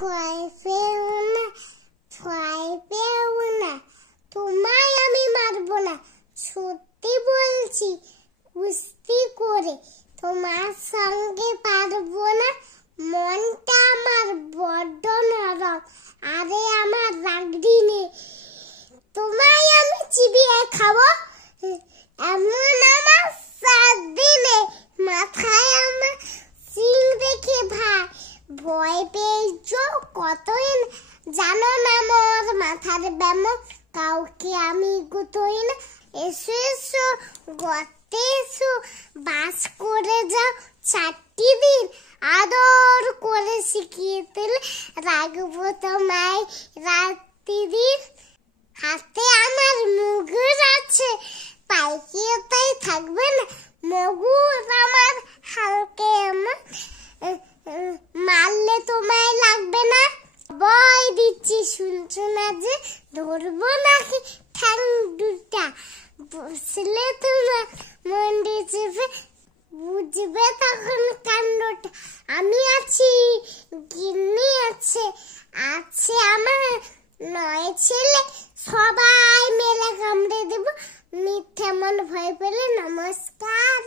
ভয় পেও না, ভয় পেও না, তোমায় আমি মারবো না, সত্যি বলছি কুস্তি করে তোমার সঙ্গে পারবো না, মনটা আমার বড্ড নরম, আরে আমার রাগড়ি নেই, তোমায় আমি চিবিয়ে খাবো, এমন আমার সাদিনে মাথায় আমার সিং রেখে ভাই, ভয় পেয়েছো কতই জানো না মোর মাথার ব্যামো, কাউকে আমি গুতোই না, এসো এসো গর্তে এসো, বাস করে যাও 4টি দিন, আদর করে শিখিয়ে দিলে রাখবো তোমায় রাত্রি দিন, হাতে আমার মুগুর আছে, পাইকিও তাই থাকবে না, মুগুর আমার হালকে মারলে তোমায় লাগবে না, ভয় দিচ্ছি শুনছো না যে, ধরবো নাকি ঠ্যাং দুটা, বসলে তোমার মন্ডে চেপে বুঝবে তখন কাণ্ডটা, আমি আছি গিন্নি আছে, আছে আমার 9 ছেলে, সবাই মেলে কামড়ে দেব, মিথ্যে মন ভয় পেলে নমস্কার।